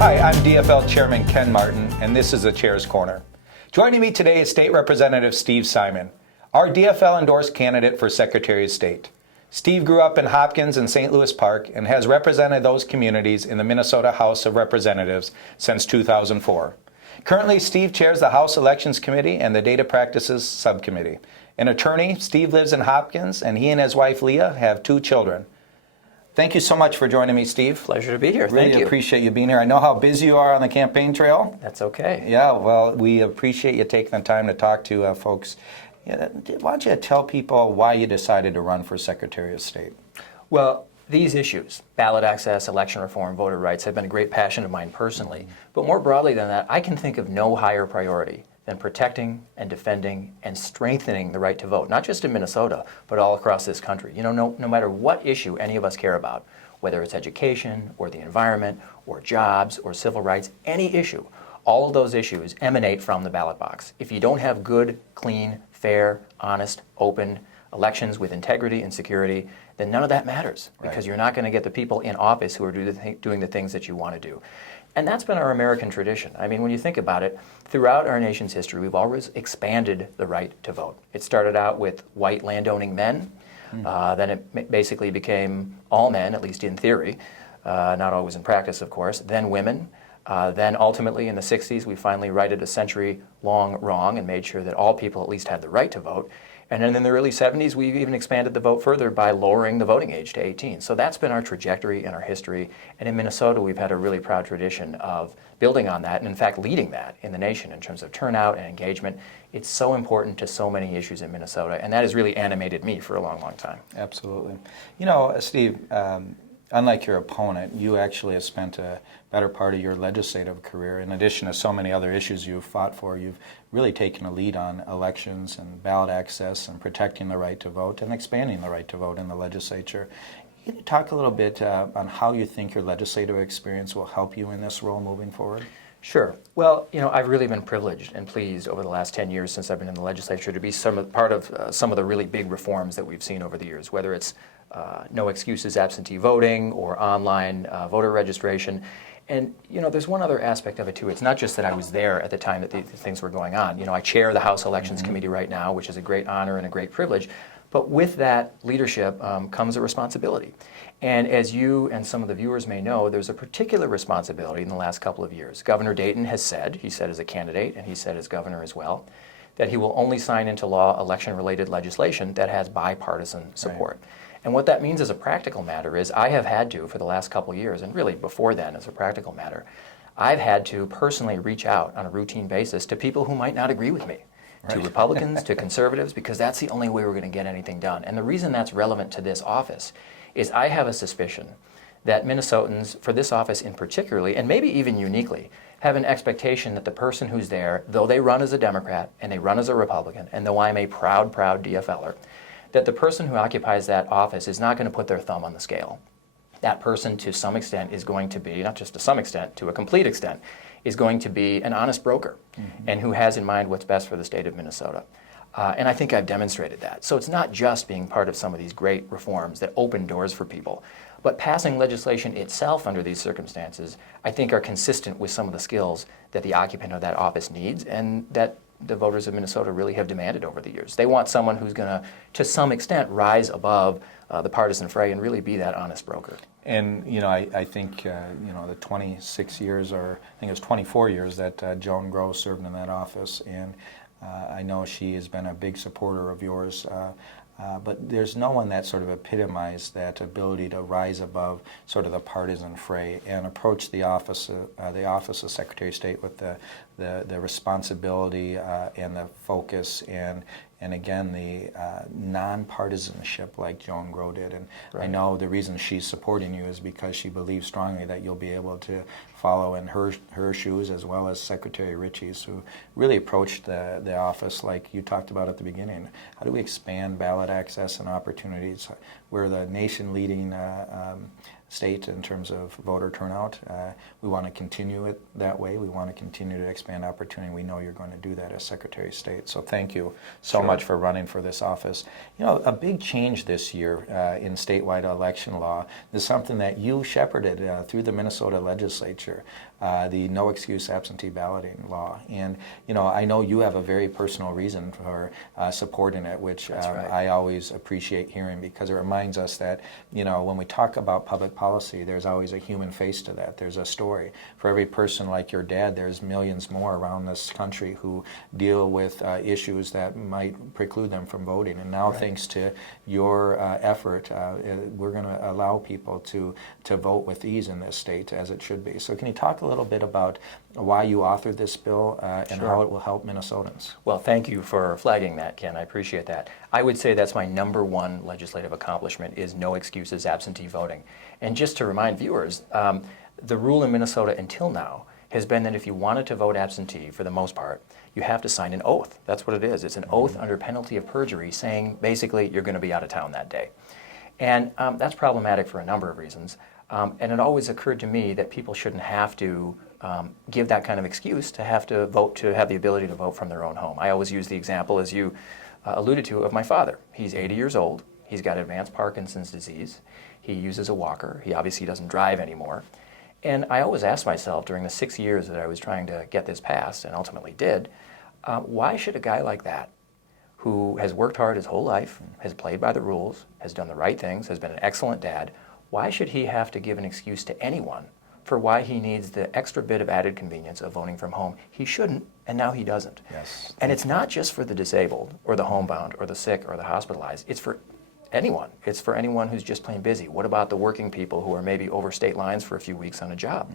Hi, I'm DFL Chairman Ken Martin, and this is the Chair's Corner. Joining me today is State Representative Steve Simon, our DFL-endorsed candidate for Secretary of State. Steve grew up in Hopkins and St. Louis Park and has represented those communities in the Minnesota House of Representatives since 2004. Currently, Steve chairs the House Elections Committee and the Data Practices Subcommittee. An attorney, Steve lives in Hopkins, and he and his wife Leah have 2 children. Thank you so much for joining me, Steve. Pleasure to be here. Really Thank you. Appreciate you being here. I know how busy you are on the campaign trail. That's okay. Yeah, well, we appreciate you taking the time to talk to folks. Why don't you tell people why you decided to run for Secretary of State? Well, these issues, ballot access, election reform, voter rights, have been a great passion of mine personally. But more broadly than that, I can think of no higher priority than protecting and defending and strengthening the right to vote, not just in Minnesota, but all across this country. You know, no matter what issue any of us care about, whether it's education or the environment or jobs or civil rights, any issue, all of those issues emanate from the ballot box. If you don't have good, clean, fair, honest, open elections with integrity and security, then none of that matters, because you're not going to get the people in office who are doing the things that you want to do. And that's been our American tradition. I mean, when you think about it, throughout our nation's history, we've always expanded the right to vote. It started out with white landowning men. Then it basically became all men, at least in theory, not always in practice, of course. Then women. Then ultimately in the 60s, we finally righted a century-long wrong and made sure that all people at least had the right to vote. And then in the early 70s, we even expanded the vote further by lowering the voting age to 18. So that's been our trajectory and our history. And in Minnesota, we've had a really proud tradition of building on that, and in fact leading that in the nation in terms of turnout and engagement. It's so important to so many issues in Minnesota, and that has really animated me for a long, long time. Absolutely. You know, Steve, unlike your opponent, you actually have spent a better part of your legislative career, in addition to so many other issues you've fought for. You've really taken a lead on elections and ballot access and protecting the right to vote and expanding the right to vote in the legislature. Can you talk a little bit on how you think your legislative experience will help you in this role moving forward? Sure. Well, you know, I've really been privileged and pleased over the last 10 years since I've been in the legislature to be part of some of the really big reforms that we've seen over the years, whether it's no excuses absentee voting or online voter registration. And, you know, there's one other aspect of it, too. It's not just that I was there at the time that these things were going on. You know, I chair the House Elections Committee right now, which is a great honor and a great privilege. But with that leadership comes a responsibility. And as you and some of the viewers may know, there's a particular responsibility in the last couple of years. Governor Dayton has said, he said as a candidate, and he said as governor as well, that he will only sign into law election-related legislation that has bipartisan support. Right. And what that means as a practical matter is I have had to, for the last couple of years, and really before then as a practical matter, I've had to personally reach out on a routine basis to people who might not agree with me. Right. To Republicans, to conservatives, because that's the only way we're going to get anything done. And the reason that's relevant to this office is I have a suspicion that Minnesotans, for this office in particularly, and maybe even uniquely, have an expectation that the person who's there, though they run as a Democrat and they run as a Republican, and though I'm a proud DFLer, that the person who occupies that office is not going to put their thumb on the scale. That person, to some extent, is going to be, not just to some extent, to a complete extent, is going to be an honest broker and who has in mind what's best for the state of Minnesota. And I think I've demonstrated that. So it's not just being part of some of these great reforms that open doors for people, but passing legislation itself under these circumstances, I think are consistent with some of the skills that the occupant of that office needs and that the voters of Minnesota really have demanded over the years. They want someone who's going to some extent, rise above the partisan fray and really be that honest broker. And, you know, I think, you know, the 26 years, or I think it was 24 years that Joan Grow served in that office, and I know she has been a big supporter of yours, but there's no one that sort of epitomized that ability to rise above sort of the partisan fray and approach the office of Secretary of State with the responsibility and the focus and again the nonpartisanship like Joan Grow did. And right. I know the reason she's supporting you is because she believes strongly that you'll be able to follow in her shoes, as well as Secretary Ritchie's, who really approached the office like you talked about at the beginning. How do we expand ballot access and opportunities? We're the nation-leading state in terms of voter turnout. We want to continue it that way. We want to continue to expand opportunity. We know you're going to do that as Secretary of State. So thank you so much for running for this office. You know, a big change this year in statewide election law is something that you shepherded through the Minnesota legislature. the no excuse absentee balloting law. And I know you have a very personal reason for supporting it, which right. I always appreciate hearing, because it reminds us that when we talk about public policy, there's always a human face to that. There's a story. For every person like your dad, there's millions more around this country who deal with issues that might preclude them from voting. And now, thanks to your effort, we're going to allow people to vote with ease in this state, as it should be. So can you talk a little bit about why you authored this bill and how it will help Minnesotans? Well, thank you for flagging that, Ken. I appreciate that. I would say that's my #1 legislative accomplishment, is no excuses absentee voting. And just to remind viewers, the rule in Minnesota until now has been that if you wanted to vote absentee, for the most part, you have to sign an oath. That's what it is. It's an oath under penalty of perjury saying basically you're going to be out of town that day. And that's problematic for a number of reasons. And it always occurred to me that people shouldn't have to give that kind of excuse to have to vote, to have the ability to vote from their own home. I always use the example, as you alluded to, of my father. He's 80 years old. He's got advanced Parkinson's disease. He uses a walker. He obviously doesn't drive anymore. And I always asked myself during the 6 years that I was trying to get this passed, and ultimately did, why should a guy like that, who has worked hard his whole life, has played by the rules, has done the right things, has been an excellent dad, why should he have to give an excuse to anyone for why he needs the extra bit of added convenience of voting from home? He shouldn't, and now he doesn't. Yes. And it's not just for the disabled or the homebound or the sick or the hospitalized. It's for anyone. It's for anyone who's just plain busy. What about the working people who are maybe over state lines for a few weeks on a job?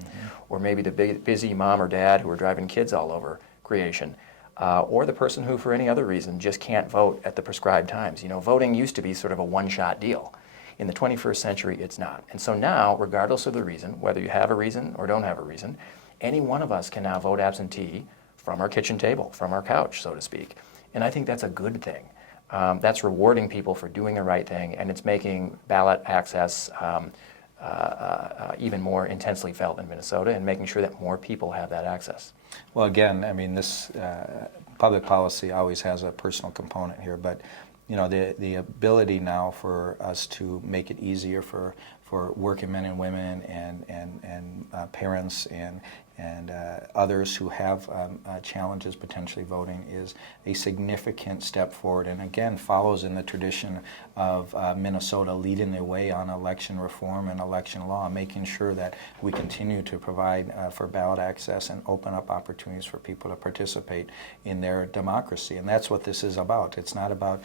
Or maybe the busy mom or dad who are driving kids all over creation? Or the person who, for any other reason, just can't vote at the prescribed times. Voting used to be sort of a one-shot deal. In the 21st century, it's not. And so now, regardless of the reason, whether you have a reason or don't have a reason, any one of us can now vote absentee from our kitchen table, from our couch, so to speak. And I think that's a good thing. That's rewarding people for doing the right thing, and it's making ballot access even more intensely felt in Minnesota, and making sure that more people have that access. Well, again, I mean, this public policy always has a personal component here, but the ability now for us to make it easier for working men and women and parents and others who have challenges potentially voting is a significant step forward, and again follows in the tradition of Minnesota leading the way on election reform and election law, making sure that we continue to provide for ballot access and open up opportunities for people to participate in their democracy. And that's what this is about. It's not about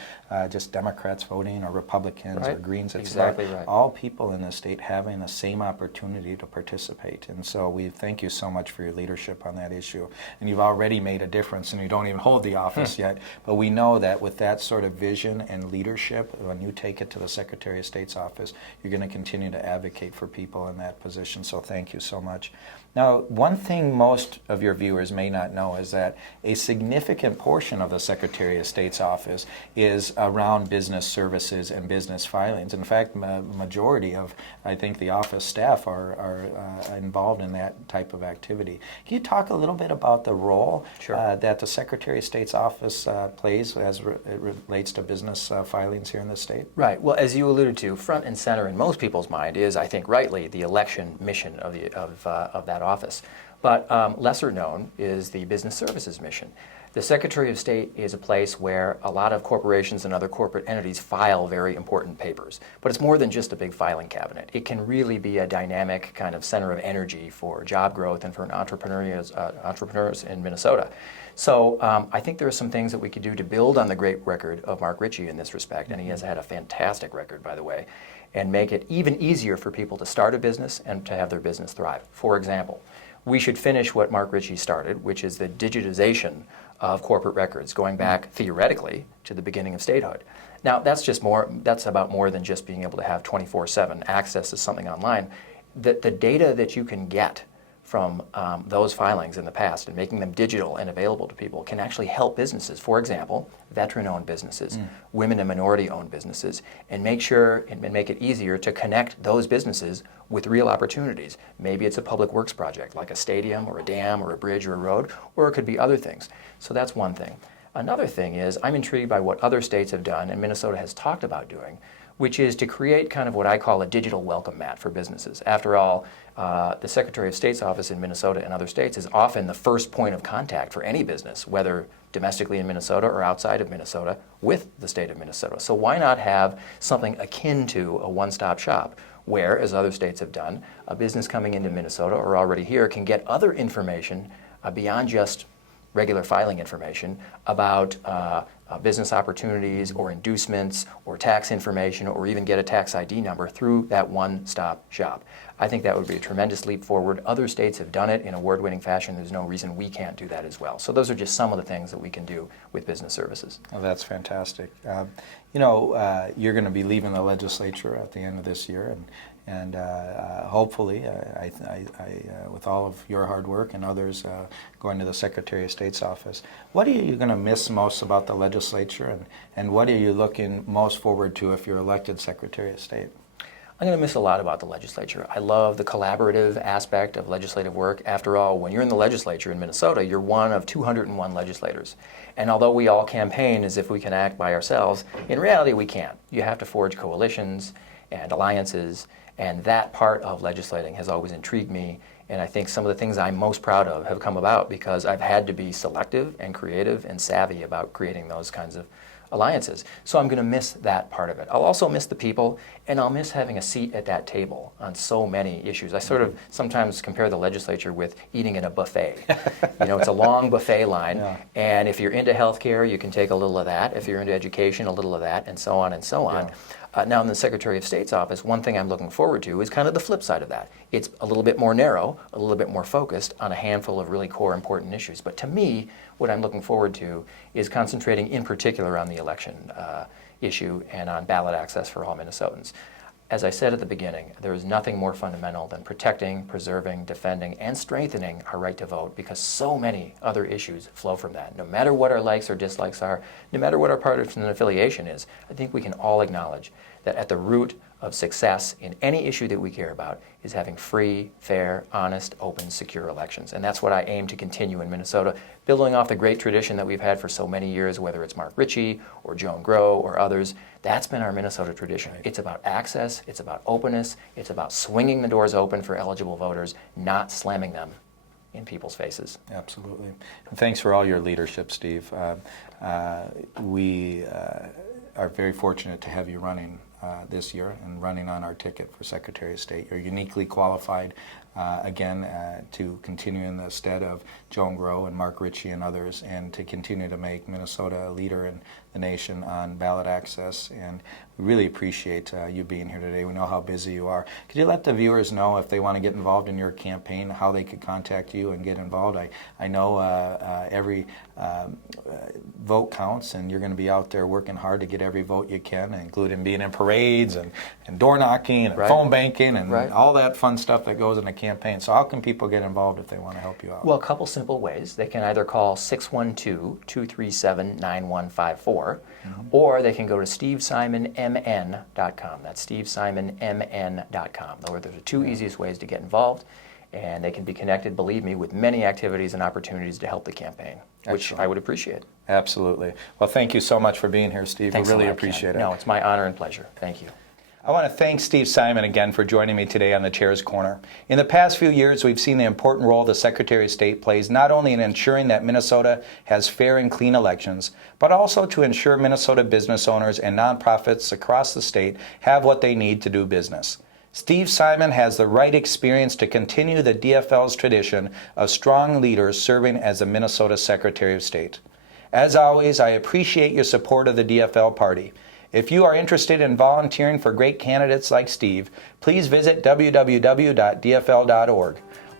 just Democrats voting or Republicans or Greens. It's exactly about right. all people in the state having the same opportunity to participate. And so we thank you so much for your leadership on that issue. And you've already made a difference, and you don't even hold the office yet, but we know that with that sort of vision and leadership, when you take it to the Secretary of State's office, you're going to continue to advocate for people in that position. So thank you so much. Now, one thing most of your viewers may not know is that a significant portion of the Secretary of State's office is around business services and business filings. In fact, majority of, I think, the office staff are involved in that type of activity. Can you talk a little bit about the role that the Secretary of State's office plays as it relates to business filings here in the state? Right. Well, as you alluded to, front and center in most people's mind is, I think rightly, the election mission of that office. But lesser known is the business services mission. The Secretary of State is a place where a lot of corporations and other corporate entities file very important papers. But it's more than just a big filing cabinet. It can really be a dynamic kind of center of energy for job growth and for entrepreneurs in Minnesota. So I think there are some things that we could do to build on the great record of Mark Ritchie in this respect, and he has had a fantastic record, by the way, and make it even easier for people to start a business and to have their business thrive. For example, we should finish what Mark Ritchie started, which is the digitization of corporate records, going back theoretically to the beginning of statehood. Now, that's about more than just being able to have 24/7 access to something online. The data that you can get from those filings in the past and making them digital and available to people can actually help businesses. For example, veteran-owned businesses, women and minority-owned businesses, and make it easier to connect those businesses with real opportunities. Maybe it's a public works project like a stadium or a dam or a bridge or a road, or it could be other things. So that's one thing. Another thing is I'm intrigued by what other states have done and Minnesota has talked about doing, which is to create kind of what I call a digital welcome mat for businesses. After all, the Secretary of State's office in Minnesota and other states is often the first point of contact for any business, whether domestically in Minnesota or outside of Minnesota, with the state of Minnesota. So why not have something akin to a one-stop shop where, as other states have done, a business coming into Minnesota or already here can get other information beyond just regular filing information about business opportunities or inducements or tax information, or even get a tax ID number through that one-stop shop. I think that would be a tremendous leap forward. Other states have done it in award-winning fashion. There's no reason we can't do that as well. So those are just some of the things that we can do with business services. Oh, that's fantastic. You're going to be leaving the legislature at the end of this year, and hopefully, with all of your hard work and others going to the Secretary of State's office, what are you going to miss most about the legislature, and what are you looking most forward to if you're elected Secretary of State? I'm going to miss a lot about the legislature. I love the collaborative aspect of legislative work. After all, when you're in the legislature in Minnesota, you're one of 201 legislators. And although we all campaign as if we can act by ourselves, in reality we can't. You have to forge coalitions and alliances, and that part of legislating has always intrigued me. And I think some of the things I'm most proud of have come about because I've had to be selective and creative and savvy about creating those kinds of alliances. So I'm going to miss that part of it. I'll also miss the people, and I'll miss having a seat at that table on so many issues. I sort of sometimes compare the legislature with eating in a buffet. It's a long buffet line, Yeah. and if you're into healthcare, you can take a little of that. If you're into education, a little of that, and so on and so on. Yeah. Now in the Secretary of State's office, one thing I'm looking forward to is kind of the flip side of that. It's a little bit more narrow, a little bit more focused on a handful of really core important issues. But to me, what I'm looking forward to is concentrating in particular on the election issue and on ballot access for all Minnesotans. As I said at the beginning, there is nothing more fundamental than protecting, preserving, defending, and strengthening our right to vote, because so many other issues flow from that. No matter what our likes or dislikes are, no matter what our partisan affiliation is, I think we can all acknowledge that at the root of success in any issue that we care about is having free, fair, honest, open, secure elections. And that's what I aim to continue in Minnesota, building off the great tradition that we've had for so many years, whether it's Mark Ritchie or Joan Grow or others. That's been our Minnesota tradition. Right. It's about access, it's about openness, it's about swinging the doors open for eligible voters, not slamming them in people's faces. Absolutely. And thanks for all your leadership, Steve. We are very fortunate to have you running this year and running on our ticket for Secretary of State. You're uniquely qualified, to continue in the stead of Joan Grow and Mark Ritchie and others, and to continue to make Minnesota a leader in the nation on ballot access. And we really appreciate you being here today. We know how busy you are. Could you let the viewers know, if they want to get involved in your campaign, how they could contact you and get involved? I know every vote counts, and you're going to be out there working hard to get every vote you can, including being in parades and door knocking and Right. phone banking and Right. all that fun stuff that goes in a campaign. So how can people get involved if they want to help you out? Well, a couple simple ways. They can either call 612-237-9154, or they can go to stevesimonmn.com. That's stevesimonmn.com. Those are the two easiest ways to get involved, and they can be connected, believe me, with many activities and opportunities to help the campaign, which Excellent. I would appreciate. Absolutely. Well, thank you so much for being here, Steve. Thanks we really a lot, appreciate Ken. it. No, it's my honor and pleasure. Thank you. I want to thank Steve Simon again for joining me today on the Chair's Corner. In the past few years, we've seen the important role the Secretary of State plays not only in ensuring that Minnesota has fair and clean elections, but also to ensure Minnesota business owners and nonprofits across the state have what they need to do business. Steve Simon has the right experience to continue the DFL's tradition of strong leaders serving as the Minnesota Secretary of State. As always, I appreciate your support of the DFL party. If you are interested in volunteering for great candidates like Steve, please visit www.dfl.org.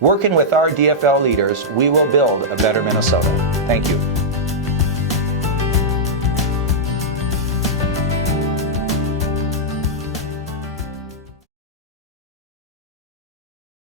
Working with our DFL leaders, we will build a better Minnesota. Thank you.